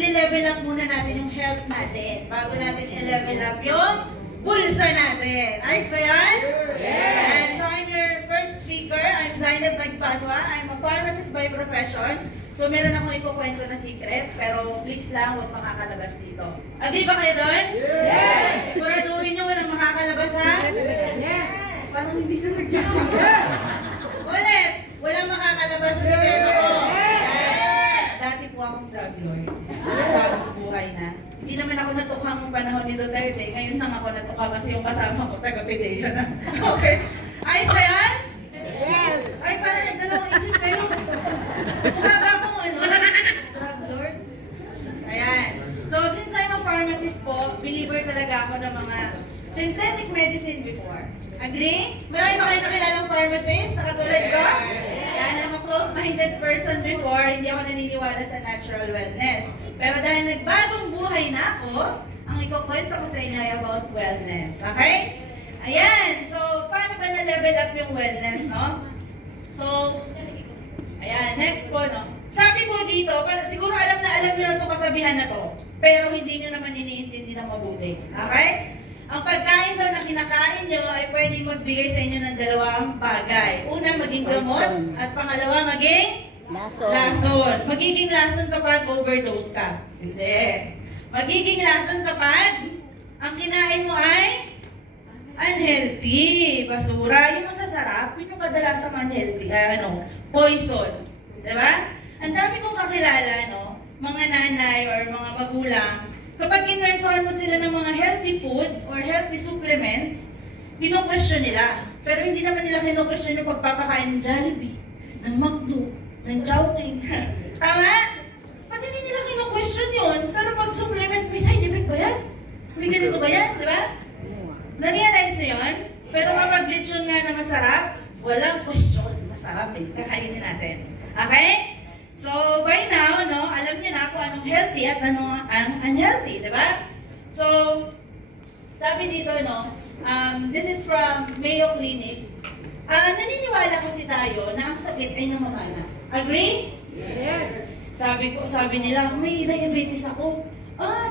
I-level up muna natin yung health natin bago natin i-level up yung bulsa natin. Ayos ba yan? Yes! And so I'm your first speaker. I'm Zainab Magpanwa. I'm a pharmacist by profession. So meron akong ikukwento na secret, pero please lang, huwag makakalabas dito. Agree ba kayo doon? Yes! Siguraduhin nyo walang makakalabas, ha? Yes! Parang hindi na nag-yes yung ulit! Walang makakalabas sa sikreto ko. Dati po akong drug lord. Bagong buhay na. Hindi naman ako natukhang ng panahon ni Duterte. Ngayon lang ako natukhang kasi yung kasama ko taga-Pidea na. Okay? Ayos ba yan? Yes! Ay, parang nagdalawang isip kayo. Mukha ba akong drug lord? Ayan. So, since I'm a pharmacist po, believer talaga ako ng mga synthetic medicine before. Agree? Marami ba kayo nakilalang pharmacist na katulad ko? Yan, I'm a close-minded person before, hindi ako naniniwala sa natural wellness. Pero dahil nagbagong buhay na ako, ang ikukwento ko sa inyo ay about wellness. Okay? Ayan, so paano ba na-level up yung wellness, no? So, ayan, next po, no? Sabi po dito, siguro alam nyo na itong kasabihan na to, pero hindi nyo naman iniintindi ng mabuti. Okay? Ang pagkain daw na kinakain nyo ay pwedeng magbigay sa inyo ng dalawang bagay. Una, maging gamot, at pangalawa, maging lason. Magiging lason kapag overdose ka. Hindi. Magiging lason kapag ang kinain mo ay unhealthy. Basura. Yung masasarap, yun yung kadalasang unhealthy. Poison. Diba? Ang dami kong kakilala, no? Mga nanay or mga magulang, kapag inventohan mo sila ng mga healthy food or healthy supplements, kino-question nila. Pero hindi naman nila kino-question yung pagpapakain ng Jollibee, ng McDo, ng Chowking. Tama? Pati hindi nila kino-question yun. Pero pag supplement, may side effect ba yan? May ganito ba yan? Diba? Na-realize na yun? Pero kapag lechon nga na masarap, walang question. Masarap eh. Kakainin natin. Okay? So, by now, no, alam niyo na kung anong healthy at anong unhealthy, di ba? So, sabi dito, no, this is from Mayo Clinic. Naniniwala kasi tayo na ang sakit ay namamana. Agree? Yes. Sabi nila, may diabetes ako.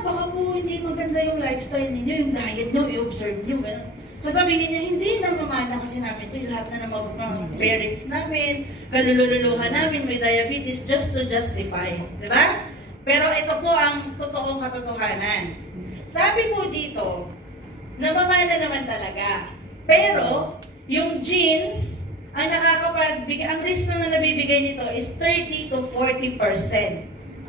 Baka po hindi maganda yung lifestyle ninyo, yung diet nyo, i-observe nyo, gano'n. Sasabihin niya, hindi namamana kasi namin ito. Lahat na ng mga parents namin, kalululuhan namin, may diabetes just to justify. Diba? Pero ito po ang totoong katotohanan. Sabi po dito, namamana naman talaga. Pero, yung genes, ang nakakapagbigay, ang risk na nabibigay nito is 30 to 40%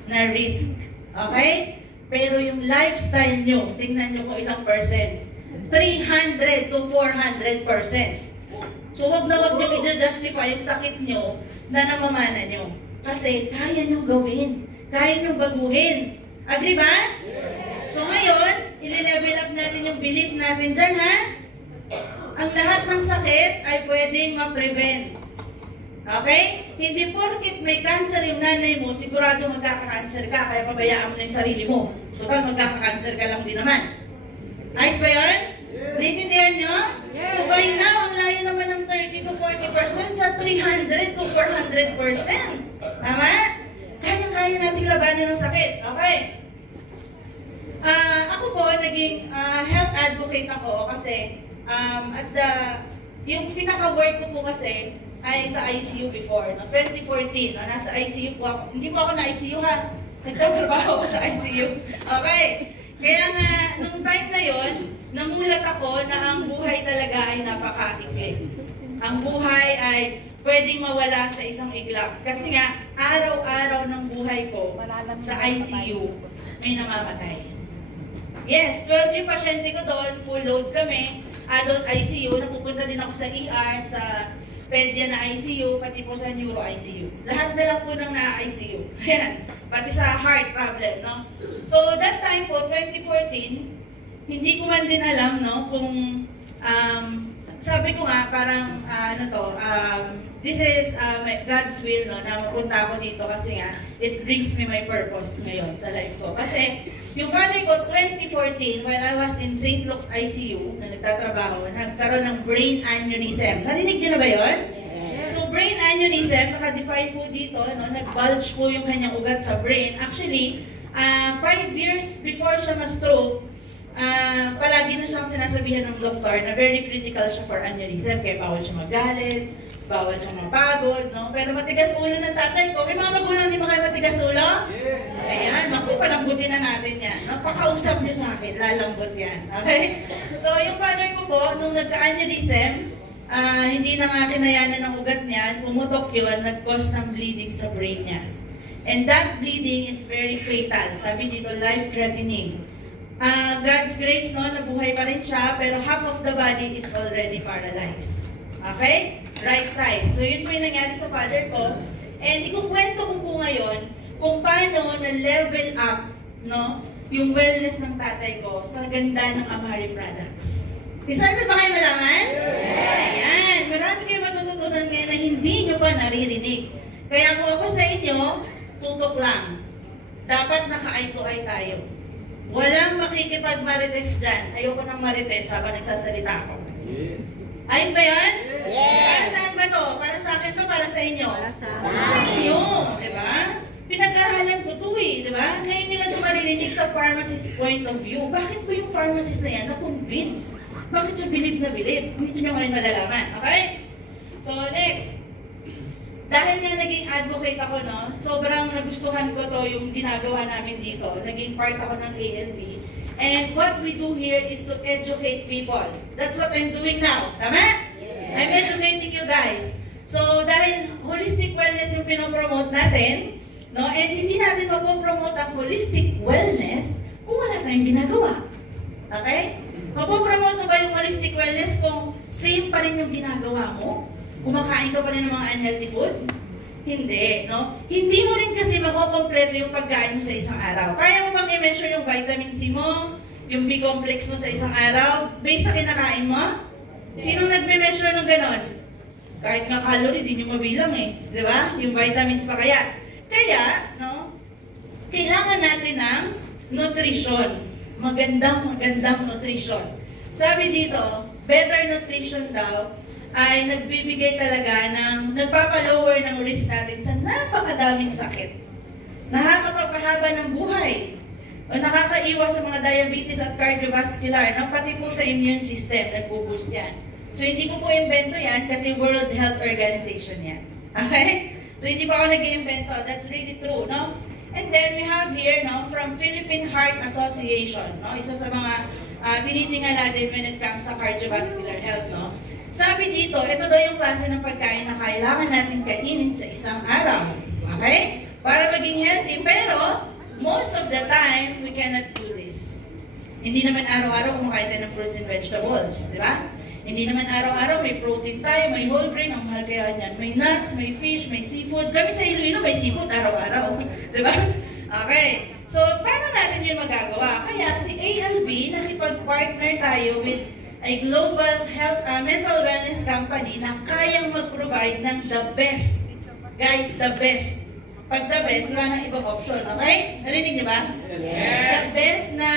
na risk. Okay? Pero yung lifestyle nyo, tingnan nyo kung ilang percent. 300 to 400%. So, wag na wag nyo i-justify yung sakit nyo na namamana nyo. Kasi, kaya nyo gawin. Kaya nyo baguhin. Agree ba? So, ngayon, i-level up natin yung belief natin dyan, ha? Ang lahat ng sakit ay pwedeng ma-prevent. Okay? Hindi porkit may cancer yung nanay mo, sigurado magkaka-cancer ka, kaya pabayaan mo na yung sarili mo. Total, magkaka-cancer ka lang din naman. Ayos ba yun? Naintindihan nyo? Yes. So by now, ang layo naman ng 30 to 40% sa 300 to 400%. Tama? Kaya-kaya natin labanan ng sakit. Okay. Ako po, naging health advocate ako kasi yung pinaka-work ko po kasi ay sa ICU before. No? 2014, no? Nasa ICU po ako. Hindi po ako na ICU, ha? Nagtatrabaho ako sa ICU. Okay. Kaya nga, nung time na yon, namulat ako na ang buhay talaga ay napaka-ikli. Ang buhay ay pwedeng mawala sa isang iglap. Kasi nga, araw-araw ng buhay ko sa ICU, may namamatay. Yes, 12 yung pasyente ko doon, full load kami, adult ICU, napupunta din ako sa ER, sa pedia na ICU, pati po sa neuro ICU. Lahat na lang po ng na-ICU. Ayan, pati sa heart problem, no? So, that time po, 2014, hindi ko man din alam, no, kung, sabi ko nga, parang, this is God's will, no, na mapunta ako dito kasi nga, it brings me my purpose ngayon sa life ko. Kasi, yung father ko, 2014, while I was in St. Luke's ICU, na nagtatrabaho, nagkaroon ng brain aneurysm. Narinig niyo na ba yun? Yes. So, brain aneurysm, naka-define po dito, no, nag-bulge po yung kanyang ugat sa brain. Actually, 5 years before siya ma-stroke, palagi na siyang sinasabihan ng doktor na very critical siya for aneurysm, kaya bawal siya magalit, bawal siya mapagod, no? Pero matigas ulo ng tatay ko. May mga magulang di ba kayo matigas ulo? Ayan, naku, palambutin na natin yan. No? Pakausap niyo sa akin, lalambot yan. Okay? So, yung father ko po, nung nagka-aneurysm, hindi na nga kinayanan ng ugat niya, pumutok yun, nag-cause ng bleeding sa brain niya. And that bleeding is very fatal. Sabi dito, life-threatening. God's grace, no, nabuhay pa rin siya, pero half of the body is already paralyzed. Okay? Right side. So, yun po yung nangyari sa father ko. And ikukwento ko po ngayon kung paano na-level up, no, yung wellness ng tatay ko sa ganda ng Amhari products. Excited ba kayo malaman? Ayan. Marami kayo matututunan ngayon na hindi nyo pa naririnig. Kaya kung ako sa inyo, tutok lang. Dapat naka-eye to eye tayo. Walang makikipag-marites dyan. Ayoko ng marites habang nagsasalita ako. Ayos ba yan? Yes! Para saan ba to? Para sa akin ba? Para sa inyo? Para sa inyo. Diba? Pinag-aralan ko to eh. Diba? Ngayon nila ito maririnig sa pharmacist point of view. Bakit po yung pharmacist na yan na-convince? Bakit siya bilib na bilib? Hindi nyo ngayon malalaman. Okay? So, next. Dahil nga naging advocate ako, no, sobrang nagustuhan ko to yung ginagawa namin dito. Naging part ako ng ALB. And what we do here is to educate people. That's what I'm doing now. Tama? Yes. I'm educating you guys. So, dahil holistic wellness yung pinopromote natin, no, and hindi natin mapopromote ang holistic wellness kung wala tayong ginagawa. Okay? Mapopromote mo ba yung holistic wellness kung same pa rin yung ginagawa mo? Kumakain ka pa rin ng mga unhealthy food? Hindi, no? Hindi mo rin kasi makukompleto yung pagkain mo sa isang araw. Kaya mo bang i-measure yung vitamin C mo, yung B-complex mo sa isang araw, based sa kinakain mo? Sinong nagme-measure ng ganon? Kahit nga calorie, di nyo mabilang eh. Di ba? Yung vitamins pa kaya. Kaya, no? Kailangan natin ng nutrition. Magandang nutrition. Sabi dito, better nutrition daw, ay nagbibigay talaga ng, nagpapalower ng risk natin sa napakadaming sakit. Nakakapagpahaba ng buhay. O nakakaiwas sa mga diabetes at cardiovascular, na pati po sa immune system, nagpo-boost yan. So hindi ko po invento yan kasi World Health Organization yan. Okay? So hindi pa ako nag-invento. That's really true, no? And then we have here, no, from Philippine Heart Association, no? Isa sa mga tinitingala din when it comes sa cardiovascular health, no? Sabi dito, ito daw yung klase ng pagkain na kailangan natin kainin sa isang araw. Okay? Para maging healthy. Pero, most of the time, we cannot do this. Hindi naman araw-araw kumakain tayo ng fruits and vegetables. Di ba? Hindi naman araw-araw may protein tayo, may whole grain, ang mahal kaya niyan. May nuts, may fish, may seafood. Kami sa Iloilo may seafood araw-araw. Di ba? Okay. So, paano natin yun magagawa? Kaya si ALB, nakipag-partner tayo with a global health mental wellness company na kayang mag-provide ng the best. Guys, the best. Pag the best, wala nang ibang option. Okay? Narinig niyo ba? Yes. The best na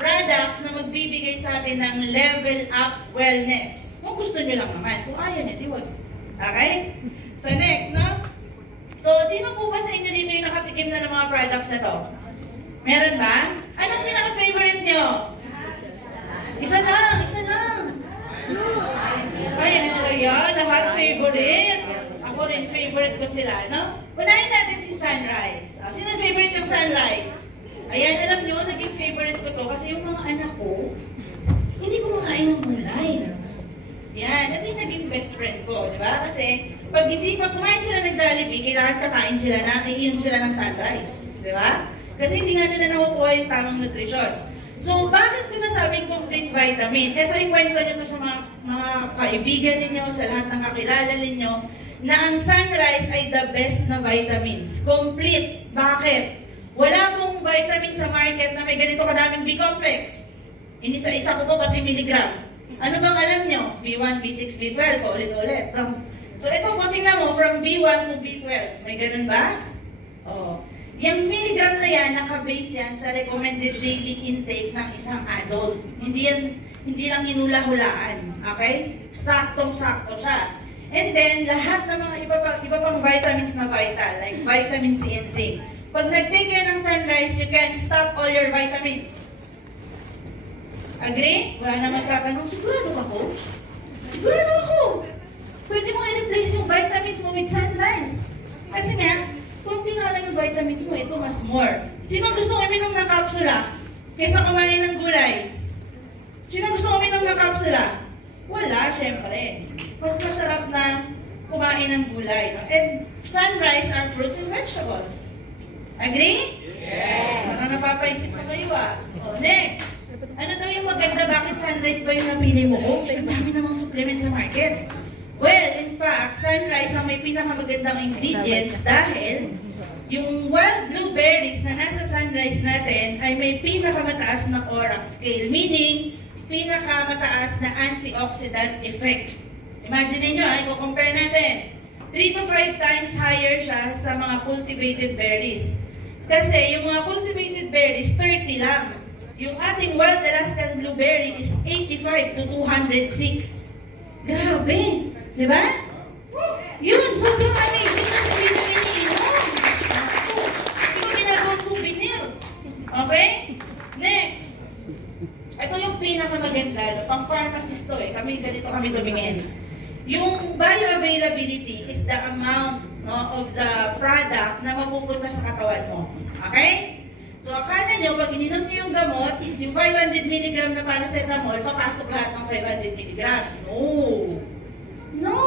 products na magbibigay sa atin ng level up wellness. Kung gusto niyo lang naman. Kung ayaw niyo, di wag. Okay? So next, no? So, sino po ba sa inyo dito yung nakatikim na ng mga products na to? Meron ba? Anong pinaka-favorite niyo? Isa lang, isa lang. Ay, ang saya. Lahat favorite. Ako rin, favorite ko sila, no? Unahin natin si Sunrise. Sino favorite yung Sunrise? Ayan, alam nyo, naging favorite ko to kasi yung mga anak ko, hindi kumakain ng gulay. Yan, ito yung naging best friend ko, di ba? Kasi, pag kumain sila ng Jollibee, kailangan kakain sila na, iinom sila ng Sunrise. Di ba? Kasi hindi nga nila nakukuha yung tamang nutrition. So, bakit ko nasabing complete vitamin? Ito yung kwento nyo to sa mga kaibigan ninyo, sa lahat ng kakilala ninyo, na ang Sunrise ay the best na vitamins. Complete. Bakit? Wala pong vitamin sa market na may ganito kadaming B-complex. Hindi sa isa ko po pati milligram. Ano bang alam nyo? B1, B6, B12, ulit-ulit. So, ito po tingnan mo, from B1 to B12. May ganun ba? Oh. Yung milligram na yan, naka-base yan sa recommended daily intake ng isang adult. Hindi lang hinula-hulaan. Okay? Saktong-sakto siya. And then, lahat ng mga iba pang vitamins na vital, like vitamin C and zinc, Pag nag-take kayo ng sunrise, you can stop all your vitamins. Agree? Wala na magtatanong, sigurado ka, coach? Sigurado ako. Pwede mo i-replace yung vitamins mo with sunrise. Kasi nga, kunti nga lang yung vitamins mo, ito mas more. Sino gusto uminom ng kapsula kaysa kumain ng gulay? Sino gusto uminom ng kapsula? Wala, syempre. Mas masarap na kumain ng gulay. No? And sunrise are fruits and vegetables. Agree? Yes! Parang napapaisip ko kayo next. Ano daw yung maganda? Bakit sunrise ba yung napili mo? Ang dami namang supplement sa market. Well, in fact, sunrise ang may pinakamagandang ingredients dahil yung wild blueberries na nasa sunrise natin ay may pinakamataas na ORAC scale, meaning pinakamataas na antioxidant effect. Imagine niyo, i-compare natin. 3 to 5 times higher siya sa mga cultivated berries. Kasi yung mga cultivated berries, 30 lang. Yung ating wild Alaskan blueberry is 85 to 206. Grabe! Di ba? Yun, sobrang amazing kasi hindi mo iniinom. Hindi mo ginagawang souvenir. Okay? Next. Ito yung pinakamaganda. Pang pharmacist to ganito kami tumingin. Yung bioavailability is the amount of the product na mapupunta sa katawan mo. Okay? So, akala nyo, pag ininom nyo yung gamot, yung 500 mg na paracetamol, papasok lahat ng 500 mg. No!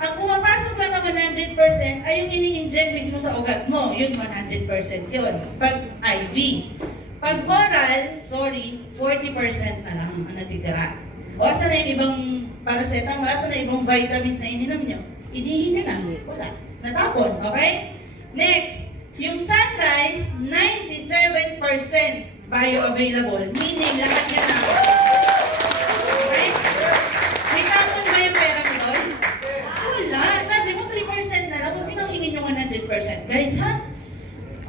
Ang pumapasok lang ng 100% ay yung ini-inject mismo sa ugat mo. Yun, 100% yun. Pag IV. Pag oral, 40% na lang ang natitira. O, saan na yung ibang paracetamol? Saan na ibang vitamins na ininom nyo? Idihin nyo na. Wala. Natapon. Okay? Next. Yung sunrise, 97% bioavailable. Meaning, lahat yan na. Okay? May tapon ba yung pera mo doon? Wala. Imagine mo, 3% na lang. Huwag pinangingin yung 100%. Guys, ha?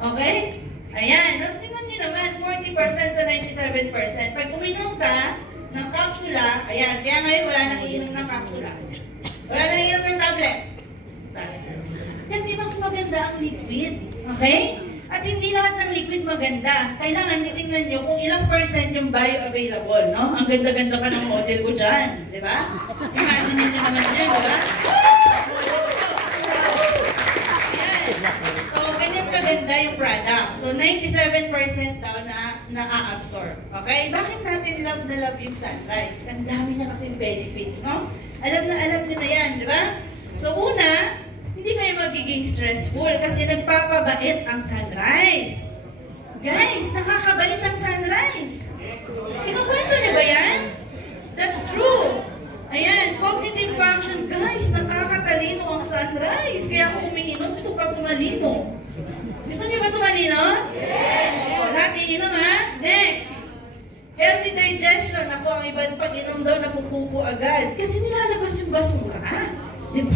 Okay? Ayan. Tingnan nyo naman, 40% to 97%. Pag uminom ka ng kapsula, ayan. Kaya ngayon, wala nang iinom ng kapsula. Wala nang iinom ng tablet. Kasi mas maganda ang liquid. Okay? At hindi lahat ng liquid maganda. Kailangan titingnan nyo kung ilang percent yung bioavailable, no? Ang ganda-ganda pa ng model ko dyan. Di ba? Imagine nyo naman yan, di ba? So, ganyan kaganda yung product. So, 97% daw na na-absorb. Okay? Bakit natin love na love yung sunrise? Ang dami niya kasing benefits, no? Alam nyo na yan, di ba? So, una, hindi kayo magiging stressful kasi nagpapabait ang sunrise. Guys, nakakabait ang sunrise. Kinukwento niyo ba yan? That's true. Ayan, cognitive function. Guys, nakakatalino ang sunrise. Kaya ako umiinom, gusto pa tumalino. Gusto niyo ba tumalino? Yes! O, lahat iinom ha? Next. Healthy digestion. Ako, ang iba pag-inom daw napupupo agad. Kasi nilalabas yung basura. Diba?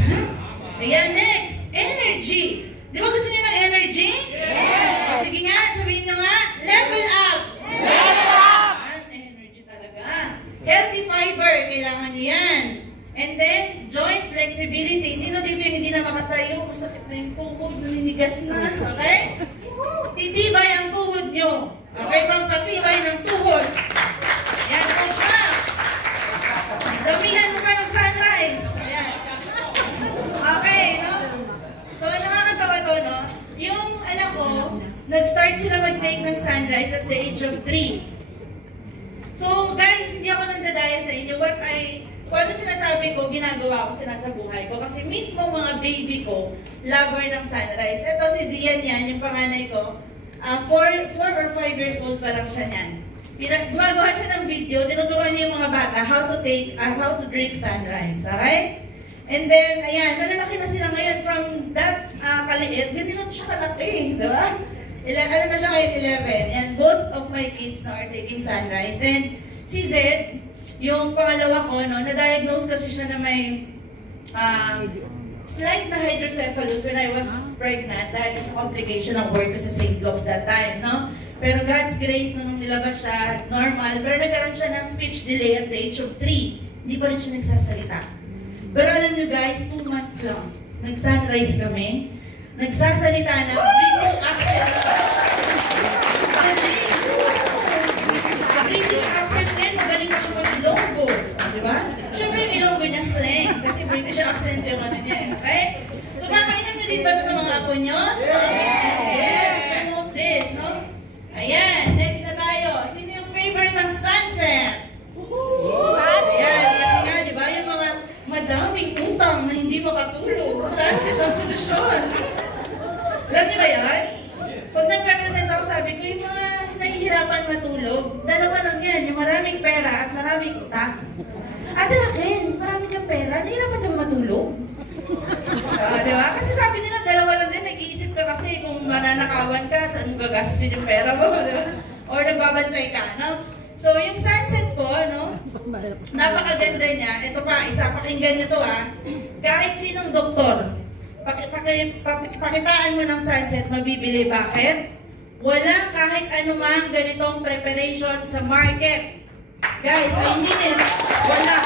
Ayan, next. Energy. Di ba gusto niyo ng energy? Yes! O, sige nga, sabihin nyo nga. Level up! Level up! Energy talaga. Healthy fiber. Kailangan nyo yan. And then, joint flexibility. Sino dito yung hindi na makatayo? Masakit na yung tuhod. Naninigas na. Okay? Titibay ang tuhod nyo. Okay? Pampatibay ng tuhod. Yan, Coach Max. Damihan mo pa ng sunrise. Ayan. Okay, no? So, nakakatawa to, no? Yung anak ko, nag-start sila mag-take ng sunrise at the age of 3. So, guys, hindi ako nandadaya sa inyo. Kung ano sinasabi ko, ginagawa ko sa buhay ko. Kasi mismo mga baby ko, lover ng sunrise. Ito si Zian yan, yung panganay ko. 4 or 5 years old pa lang siya niyan. Gumagawa siya ng video, tinuturuan niya yung mga bata how to drink sunrise. Okay? And then, ayan, malalaki na sila ngayon from that kaliit. Ganito siya kalaki, di ba? Ano na siya ngayon, 11. And both of my kids now are taking sunrise. And si Zed, yung pangalawa ko, no, na-diagnose kasi siya na may slight na hydrocephalus when I was pregnant dahil sa complication ng work ko sa St. Luke's that time, no? Pero God's grace, nung nilabas siya, normal. Pero nagkaroon siya ng speech delay at the age of 3. Hindi pa rin siya nagsasalita. Pero alam nyo guys, 2 months lang. Nag-sunrise kami. nagsasalita ng British accent. Sa British accent din, magaling pa siya mag-Ilonggo. Di ba? Siyempre yung Ilonggo niya slang, kasi British accent yung ano niya. Okay? So, makakainom niyo din ba ito sa mga apo niyo? Sa mga kids niyo? Yes, promote this, no? Ayan, next na tayo. Sino yung favorite ng sunset? Ayan, kasi nga, di ba, yung mga madaming utang na hindi makatulog. Sunset ang solusyon. Alam niyo ba yan? Pag nag-represent ako, sabi ko, yung mga nahihirapan matulog, dalawa lang yan, yung maraming pera at maraming utang. Ate Raquel, marami kang pera, nahihirapan kang matulog? Diba? Kasi sabi nila, dalawa lang din, nag-iisip ka kasi kung mananakawan ka, saan mo gagastusin yung pera mo, diba? Or nagbabantay ka, no? So, yung sunset po, no? Napakaganda niya. Ito pa, pakinggan niyo to, kahit sinong doktor, pakitaan mo ng sunset, mabibili. Bakit? Walang kahit anumang ganitong preparation sa market. Guys, I mean it. Wala.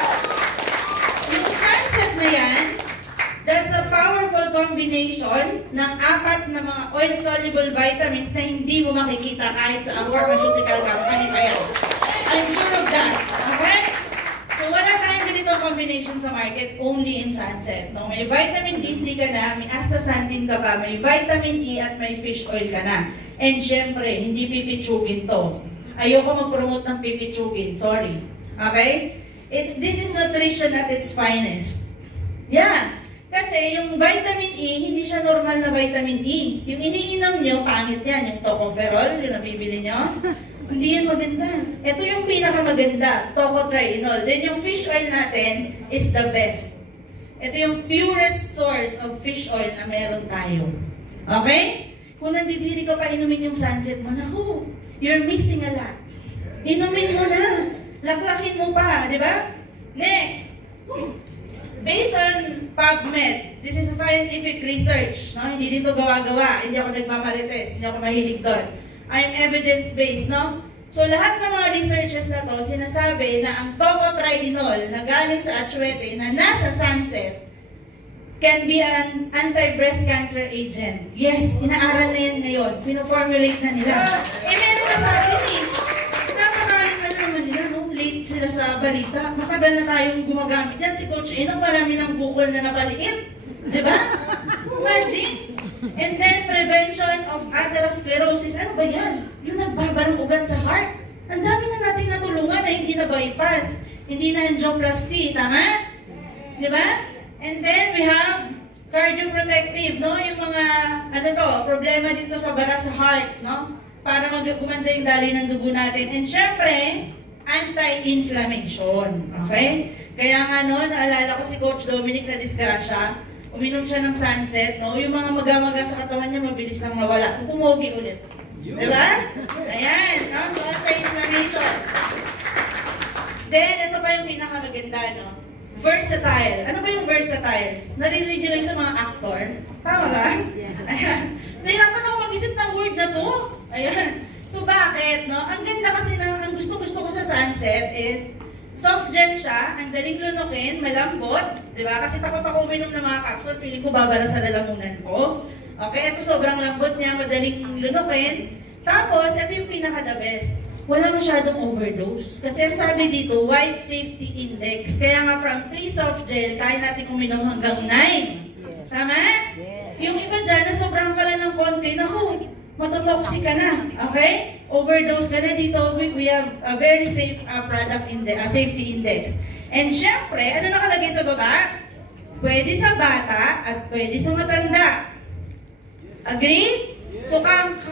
Yung sunset na yan, that's a powerful combination ng 4 na mga oil-soluble vitamins na hindi mo makikita kahit sa ang pharmaceutical company pa yan. I'm sure of that. Okay? So, wala tayong ganitong combination sa market, only in sunset. No? May vitamin D3 ka na, may astaxanthin ka pa, may vitamin E at may fish oil ka na. And syempre, hindi pipitsugin to. Ayoko mag-promote ng pipitsugin. Sorry. Okay? This is nutrition at its finest. Yeah. Kasi yung vitamin E, hindi siya normal na vitamin E. Yung iniinom nyo, pangit yan. Yung tocopherol, yung nabibili nyo, hindi yan maganda. Ito yung pinakamaganda, tocotrienol. Then yung fish oil natin is the best. Ito yung purest source of fish oil na meron tayo. Okay? Kung nandidiri ka pa inumin yung sunset mo, naku, you're missing a lot. Inumin mo na. Laklakin mo pa, di ba? Next. Based on PubMed, this is a scientific research. No? Hindi dito gawa-gawa. Hindi ako nagmamarites. Hindi ako mahilig doon. I'm evidence-based, no? So, lahat ng mga researches na to, sinasabi na ang tocotrienol na galing sa atsuete na nasa sunset can be an anti-breast cancer agent. Yes, inaaral na yan ngayon. Pino-formulate na nila. Meron na sa atin eh. Ano naman nila, no? Late sila sa balita. Matagal na tayong gumagamit yan. Si Coach Enoch, marami ng bukol na napaliit. Diba? Imagine. And then, prevention of atherosclerosis. Ano ba yan? Yung nagbabarang ugat sa heart. Ang dami na nating natulungan na hindi na bypass. Hindi na angioplasty. Tama? Diba? And then, we have cardioprotective, no? Yung mga, problema dito sa bara sa heart, no? Para gumanda yung daloy ng dugo natin. And syempre, anti-inflammation. Okay? Kaya nga, no, naalala ko si Coach Dominic na disgrasya. Uminom siya ng sunset, no? Yung mga maga-maga sa katawan niya, mabilis lang mawala. Pumogi ulit. Diba? Ayan, no? So, anti-inflammation. Then, ito pa yung pinakamaganda, no? Versatile. Ano ba yung versatile? Narinig nyo lang sa mga actor? Tama ba? Ayan. Nahirapan ako mag-isip ng word na to. Ayan. So, bakit, no? Ang ganda kasi ang gusto-gusto ko sa sunset is soft gel siya, ang daling lunukin, malambot, di ba? Kasi takot ako uminom ng mga capsule, feeling ko babara sa lalamunan ko. Okay, ito sobrang lambot niya, madaling lunukin. Tapos, ito yung pinaka-the best. Wala masyadong overdose. Kasi ang sabi dito, wide safety index. Kaya nga from 3 soft gel, kaya natin uminom hanggang 9. Tama? Yung iba dyan, na sobrang pala ng konti, naku, matotoxic ka na. Okay? Overdose ka na dito, we have a very safe product index, safety index. And syempre, ano nakalagay sa baba? Pwede sa bata at pwede sa matanda. Agree? So,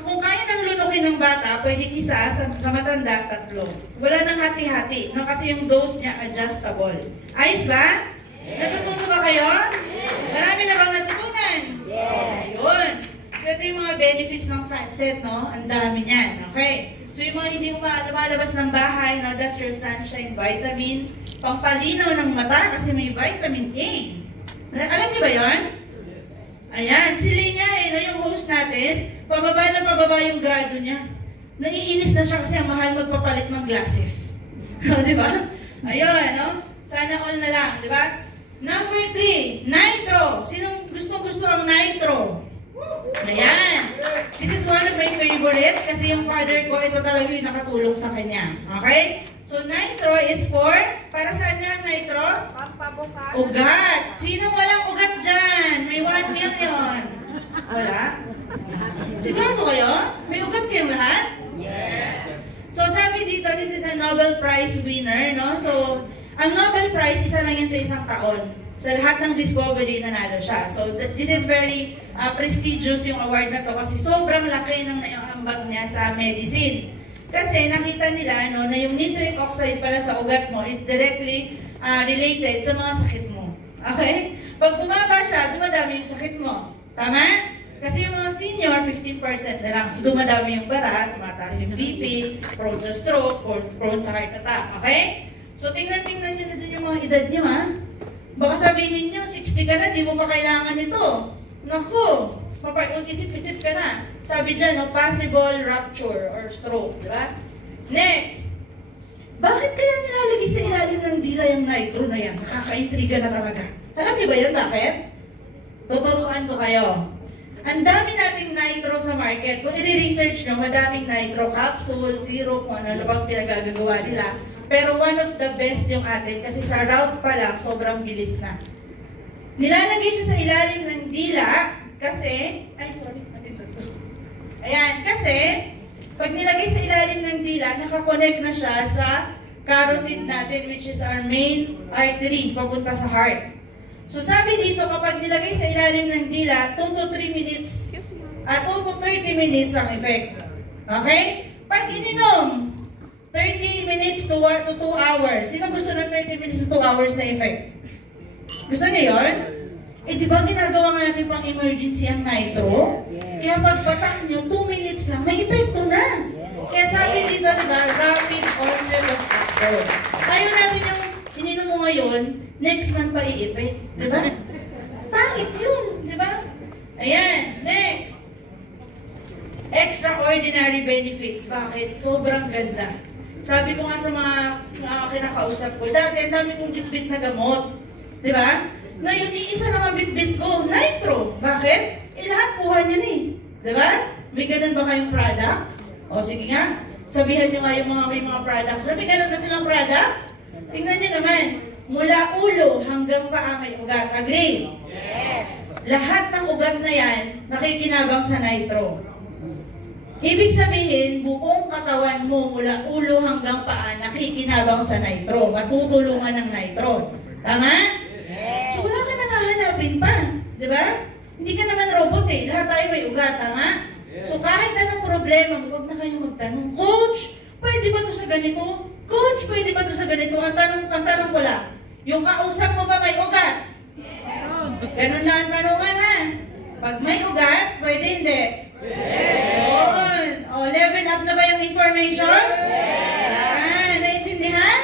kung kaya nang lunukin ng bata, pwede isa, sa matanda, 3. Wala nang hati-hati, no? Kasi yung dose niya adjustable. Ayos ba? Natututo ba kayo? Marami na bang natutunan? Ayun. So, ito yung mga benefits ng sunset, no? Ang dami niyan, okay? So, yung mga hindi lumalabas ng bahay, no? That's your sunshine vitamin. Pampalinaw ng mata kasi may vitamin A. Alam niyo ba yun? Ayan, si Lina, no? Yung host natin, pababa na pababa yung grado niya. Naiinis na siya kasi ang mahal magpapalit ng glasses. Di ba? Ayun, no? Sana all na lang, di ba? Number 3, nitro. Sinong gusto ang nitro? Ayan. This is one of my favorite kasi yung father ko, ito talaga yung nakatulong sa kanya. Okay? So, nitro is for, para saan yan, nitro? Ugat. Sino walang ugat dyan? May 1 million. Wala? Sigurado kayo? May ugat kayong lahat? Yes. So, sabi dito, this is a Nobel Prize winner, no? So, ang Nobel Prize, isa lang yan sa isang taon. Sa lahat ng discovery, nanalo siya. So, this is very prestigious yung award na to kasi sobrang laki ng ambag niya sa medicine. Kasi nakita nila no, na yung nitric oxide para sa ugat mo is directly related sa mga sakit mo. Okay? Pag bumaba siya, dumadami yung sakit mo. Tama? Kasi yung mga senior, 15% na lang. So, dumadami yung bara, tumataas yung BP, prone sa stroke, prone sa heart attack. Okay? So, tingnan-tingnan nyo na dun yung mga edad nyo, ha? Baka sabihin nyo, 60 ka na, di mo pa kailangan ito. Naku, mag-isip-isip ka na. Sabi dyan, no, possible rupture or stroke, di ba? Next, bakit kaya nilalagay sa ilalim ng dila yung nitro na yan? Nakaka-intriga na talaga. Alam niyo ba yan, bakit? Tuturuan ko kayo. Ang dami nating nitro sa market. Kung i-research nyo, madaming nitro capsule, syrup, kung ano bang pinagagagawa nila. Pero one of the best yung atin kasi sa route pa lang, sobrang bilis na. Nilalagay siya sa ilalim ng dila kasi, ayan, kasi pag nilagay sa ilalim ng dila, nakakonect na siya sa carotid natin which is our main artery papunta sa heart. So sabi dito, kapag nilagay sa ilalim ng dila, 2 to 3 minutes, 2 to 30 minutes ang effect. Okay? Pag ininom, 30 minutes to 2 hours. Sino gusto ng 30 minutes to 2 hours na effect? Gusto niyo yun? Eh, di ba ginagawa nga natin pang emergency ang nitro? Kaya pagpatak nyo, 2 minutes lang, may epekto na. Kaya sabi dito, diba, rapid onset of action. Tayo natin yung ininom mo ngayon, next month pa i-effect. Diba? Pangit yun, diba? Ayan, next. Extraordinary benefits. Bakit? Sobrang ganda. Sabi ko nga sa mga kinakausap ko, dati ang dami kong bitbit na gamot. Diba? Ngayon, iisa lang ang bitbit ko, nitro. Bakit? Eh, lahat buhan yun eh. Diba? May ganun ba kayong product? O, sige nga. Sabihan nyo nga yung may mga products. May ganun ba silang product? Tingnan nyo naman. Mula ulo hanggang paa may ugat. Agree? Yes. Lahat ng ugat na yan, nakikinabang sa nitro. Ibig sabihin, buong katawan mo mula ulo hanggang paa nakikinabang sa nitro. Matutulungan ng nitro. Tama? Yes. So wala ka nang hahanapin pa. Di ba? Hindi ka naman robot eh. Lahat tayo may ugat. Tama? Yes. So kahit anong problema, huwag na kayong magtanong, Coach, pwede ba ito sa ganito? Coach, pwede ba ito sa ganito? Ang tanong ko lang, yung kausap mo ba may ugat? Ganun lang ang tanungan ha. Pag may ugat, pwede hindi. Yun. O, level up na ba yung information? Naintindihan?